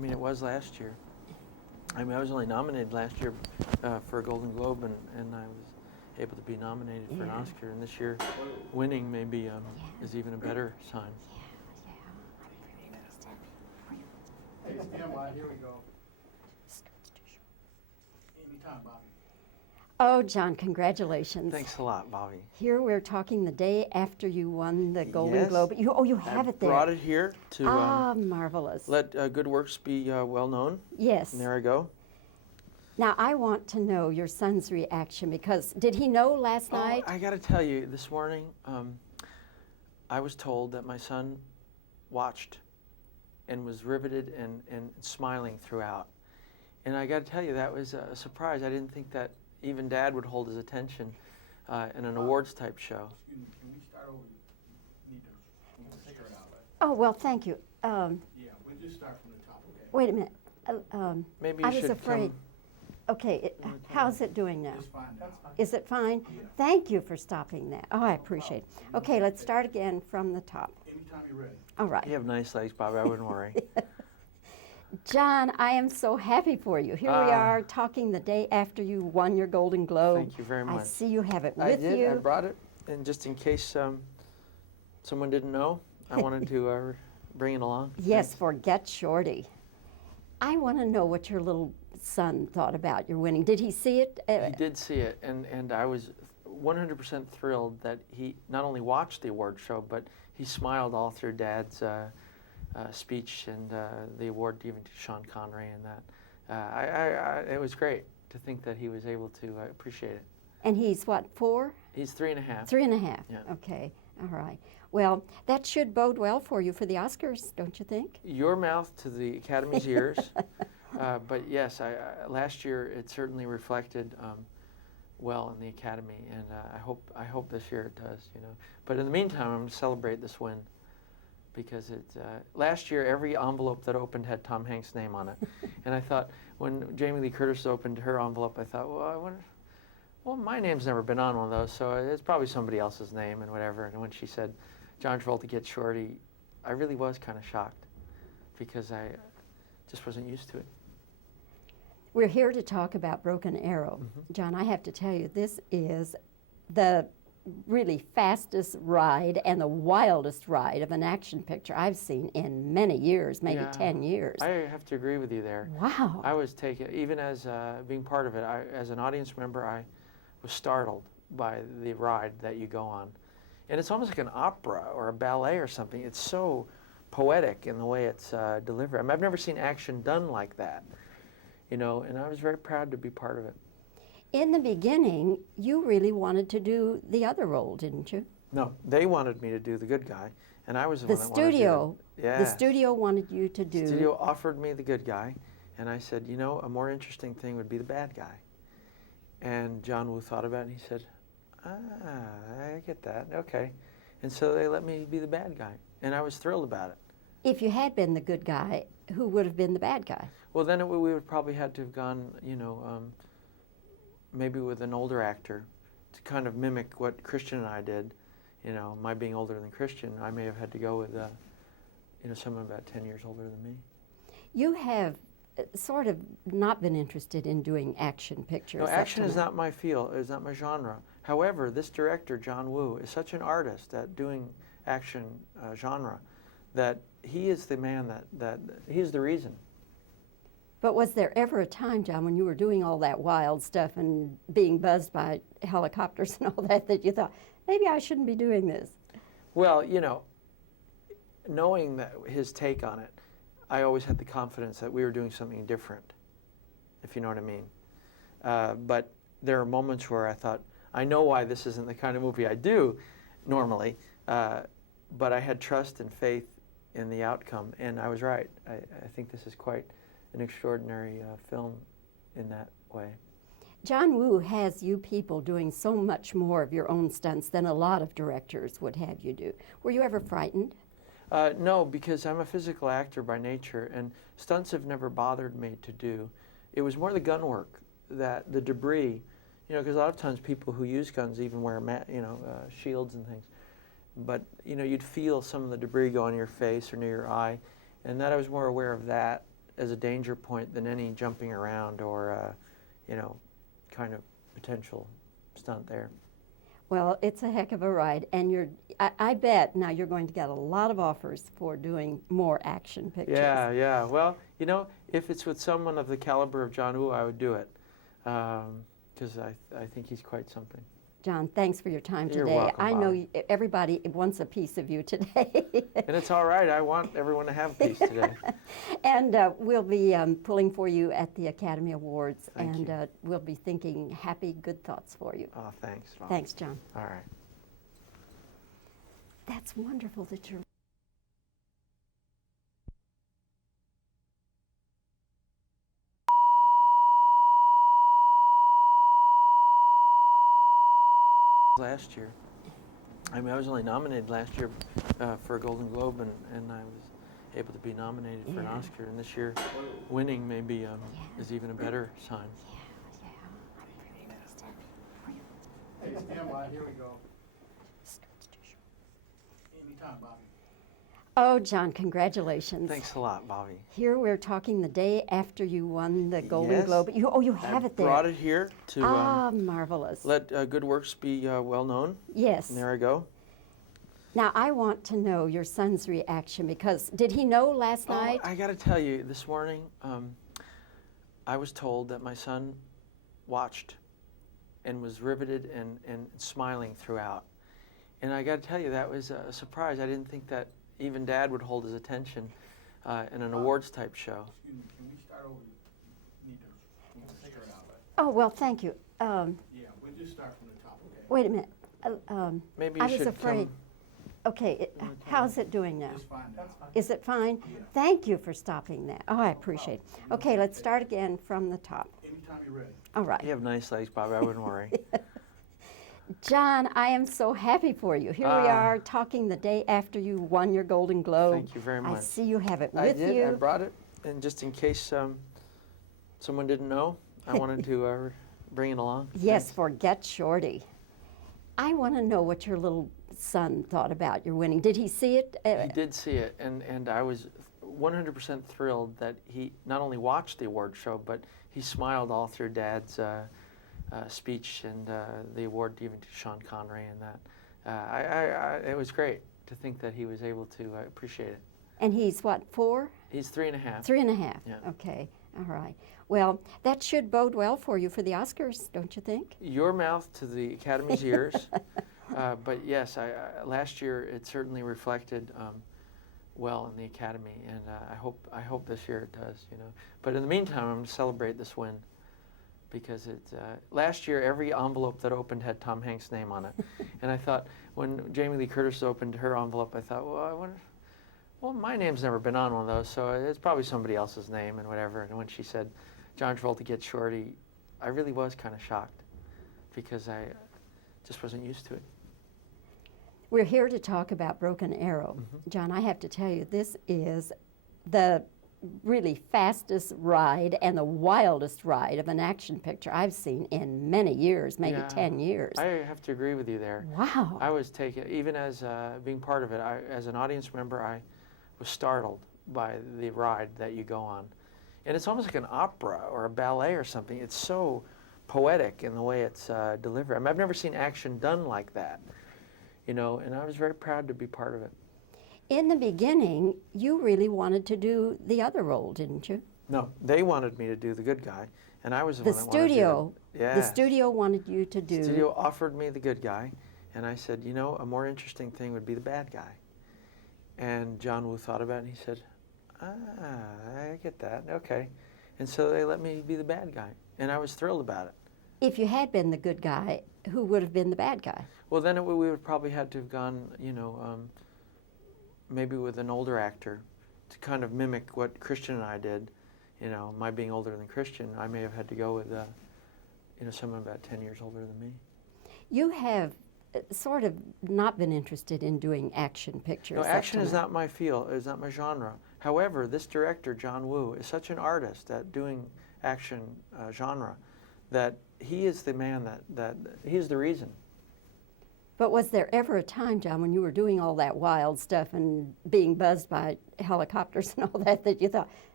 mean, it was last year. I mean, I was only nominated last year for a Golden Globe, and I was able to be nominated for an Oscar. And this year, winning maybe is even a better sign. Hey, stand by. Here we go. Anytime, Bobbie. Oh, John, congratulations. Thanks a lot, Bobbie. Here we're talking the day after you won the Golden Yes. Globe. You have it there. I brought it here to marvelous. let good works be well known. Yes. And there I go. Now, I want to know your son's reaction, because did he know last night? I got to tell you, this morning, I was told that my son watched and was riveted and smiling throughout. And I got to tell you, that was a surprise. I didn't think that even Dad would hold his attention in an awards type show. Excuse me, can we start over? Need to figure it out, right? Oh, well, thank you. Yeah, we'll just start from the top, okay? Wait a minute. Maybe you I was should afraid. Okay, how's it doing now? It's fine now. Is it fine? Yeah. Thank you for stopping that. Oh, I appreciate it. Okay, let's start again from the top. Anytime you're ready. All right. You have nice legs, Bobbie. I wouldn't worry. John, I am so happy for you. Here we are talking the day after you won your Golden Globe. Thank you very much. I see you have it with I did. you. I brought it, and just in case someone didn't know, I wanted to bring it along. Yes, Thanks. forget Shorty. I want to know what your little son thought about your winning. Did he see it? He did see it, and I was 100% thrilled that he not only watched the award show, but he smiled all through Dad's speech and the award given to Sean Connery and that. It was great to think that he was able to appreciate it. And he's what, 4? He's 3.5. 3.5. Yeah. Okay. All right. Well, that should bode well for you for the Oscars, don't you think? Your mouth to the Academy's ears. But yes, last year it certainly reflected well in the Academy, and I hope this year it does. You know. But in the meantime, I'm going to celebrate this win because last year every envelope that opened had Tom Hanks' name on it, and I thought when Jamie Lee Curtis opened her envelope, I thought, well, I wonder. Well, my name's never been on one of those, so it's probably somebody else's name and whatever. And when she said John Travolta gets Shorty, I really was kind of shocked because I just wasn't used to it. We're here to talk about Broken Arrow. Mm-hmm. John, I have to tell you, this is the really fastest ride and the wildest ride of an action picture I've seen in many years, maybe 10 years. I have to agree with you there. Wow. I was taken, even as being part of it, as an audience member, I was startled by the ride that you go on. And it's almost like an opera or a ballet or something. It's so poetic in the way it's delivered. I mean, I've never seen action done like that, you know, and I was very proud to be part of it. In the beginning, you really wanted to do the other role, didn't you? No, they wanted me to do the good guy, and I was the The one that wanted to studio, do it. the studio wanted you to do. The studio offered me the good guy, and I said, you know, a more interesting thing would be the bad guy. And John Woo thought about it, and he said, I get that, okay. And so they let me be the bad guy, and I was thrilled about it. If you had been the good guy, who would have been the bad guy? Well, then we would probably had to have gone, you know, maybe with an older actor to kind of mimic what Christian and I did. You know, my being older than Christian, I may have had to go with, you know, someone about 10 years older than me. You have sort of not been interested in doing action pictures. No, action is not my field, is not my genre. However, this director, John Woo, is such an artist at doing action genre that he is the man that he's the reason. But was there ever a time, John, when you were doing all that wild stuff and being buzzed by helicopters and all that, that you thought, maybe I shouldn't be doing this? Well, you know, knowing that his take on it, I always had the confidence that we were doing something different, if you know what I mean. But there are moments where I thought, I know why this isn't the kind of movie I do normally, but I had trust and faith in the outcome, and I was right. I think this is quite an extraordinary film in that way. John Woo has you people doing so much more of your own stunts than a lot of directors would have you do. Were you ever frightened? No, because I'm a physical actor by nature, and stunts have never bothered me to do. It was more the gun work, that the debris, you know, because a lot of times people who use guns even wear, shields and things. But, you know, you'd feel some of the debris go on your face or near your eye, and that I was more aware of that as a danger point than any jumping around or, you know, kind of potential stunt there. Well, it's a heck of a ride, and I bet now you're going to get a lot of offers for doing more action pictures. Yeah, yeah. Well, you know, if it's with someone of the caliber of John Woo, I would do it, because I think he's quite something. John, thanks for your time You're today. welcome, I know Bobbie. everybody wants a piece of you today. And it's all right. I want everyone to have a piece today. And we'll be pulling for you at the Academy Awards, Thank and you. we'll be thinking happy, good thoughts for you. Oh, thanks, Bob. Thanks, John. All right. That's wonderful that you're Last year, I mean, I was only nominated last year for a Golden Globe, and I was able to be nominated for an Yeah. Oscar. And this year, winning maybe is even a better sign. Yeah, I'm very pleased. Hey, stand by, here we go. Anytime, Bobbie. Oh, John, congratulations. Thanks a lot, Bobbie. Here we're talking the day after you won the Golden Yes. Globe. You have I it there. brought it here to Marvelous. let good works be well known. Yes. And there I go. Now, I want to know your son's reaction, because did he know last Oh, night? I got to tell you, this morning, I was told that my son watched and was riveted and smiling throughout. And I got to tell you, that was a surprise. I didn't think that even Dad would hold his attention in an awards type show. Excuse me, can we start over? Need to figure it out. Oh, well, thank you. Yeah, we'll just start from the top, okay? Wait a minute. Maybe you I was should afraid. come. Okay, how's it doing now? It's fine now. Is it fine? Yeah. Thank you for stopping that. Oh, I appreciate it. Okay, let's start again from the top. Anytime you're ready. All right. You have nice legs, Bobby. I wouldn't worry. John, I am so happy for you. Here we are talking the day after you won your Golden Globe. Thank you very I much. see you have it I with did. you. I brought it, and just in case someone didn't know, I wanted to bring it along. Yes, Thanks. forget Shorty. I want to know what your little son thought about your winning. Did he see it? He did see it, and I was 100% thrilled that he not only watched the award show, but he smiled all through Dad's speech and the award given to Sean Connery and that. It was great to think that he was able to appreciate it. And he's what, 4? He's 3.5. 3.5. Yeah. Okay. All right. Well, that should bode well for you for the Oscars, don't you think? Your mouth to the Academy's ears. But yes, last year it certainly reflected well in the Academy, and I hope this year it does. You know. But in the meantime, I'm going to celebrate this win because last year every envelope that opened had Tom Hanks' name on it, and I thought when Jamie Lee Curtis opened her envelope, I thought, well, I wonder. Well, my name's never been on one of those, so it's probably somebody else's name and whatever. And when she said John Travolta gets Shorty, I really was kind of shocked because I just wasn't used to it. We're here to talk about Broken Arrow. John, I have to tell you, this is the really fastest ride and the wildest ride of an action picture I've seen in many years, maybe Yeah. 10 years. I have to agree with you there. Wow. I was taken, even as being part of it, as an audience member, I was startled by the ride that you go on. And it's almost like an opera or a ballet or something. It's so poetic in the way it's delivered. I mean, I've never seen action done like that, you know, and I was very proud to be part of it. In the beginning, you really wanted to do the other role, didn't you? No, they wanted me to do the good guy, and I was the The one that wanted to do studio, it. Yeah. the studio wanted you to do. The studio offered me the good guy, and I said, you know, a more interesting thing would be the bad guy. And John Woo thought about it, and he said, I get that, okay. And so they let me be the bad guy, and I was thrilled about it. If you had been the good guy, who would have been the bad guy? Well, then we would probably had to have gone, you know, maybe with an older actor to kind of mimic what Christian and I did. You know, my being older than Christian, I may have had to go with, you know, someone about 10 years older than me. You have sort of not been interested in doing action pictures. No, up action to is now. not my field, is not my genre. However, this director, John Woo, is such an artist at doing action genre that he is the man that he is the reason. But was there ever a time, John, when you were doing all that wild stuff and being buzzed by helicopters and all that, that you thought,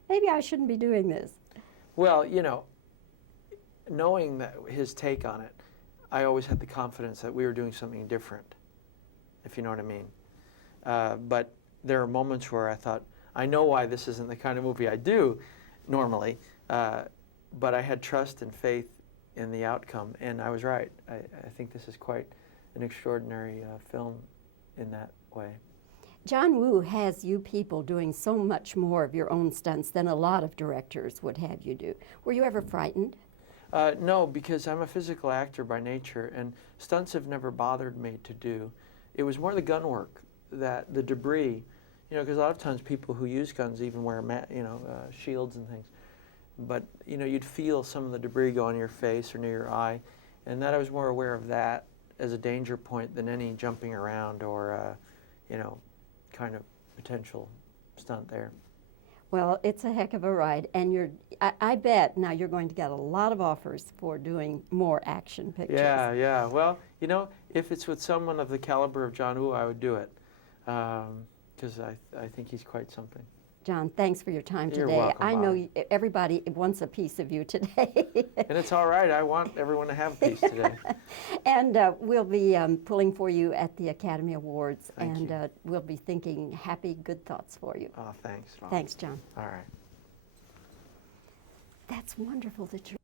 maybe I shouldn't be doing this. Well, you know, knowing that his take on it, I always had the confidence that we were doing something different, if you know what I mean. But there are moments where I thought, I know why this isn't the kind of movie I do normally, but I had trust and faith in the outcome, and I was right. I think this is quite an extraordinary film in that way. John Woo has you people doing so much more of your own stunts than a lot of directors would have you do. Were you ever frightened? No, because I'm a physical actor by nature, and stunts have never bothered me to do. It was more the gun work, that the debris, you know, because a lot of times people who use guns even wear, shields and things. But, you know, you'd feel some of the debris go on your face or near your eye, and that I was more aware of that as a danger point than any jumping around or, you know, kind of potential stunt there. Well, it's a heck of a ride, and I bet now you're going to get a lot of offers for doing more action pictures. Yeah, yeah. Well, you know, if it's with someone of the caliber of John Woo, I would do it, because I think he's quite something. John, thanks for your time You're today. welcome, I know Bobbie. everybody wants a piece of you today. And it's all right. I want everyone to have a piece today. And we'll be pulling for you at the Academy Awards, Thank and you. we'll be thinking happy, good thoughts for you. Oh, thanks. Bob. Thanks, John. All right. That's wonderful that you're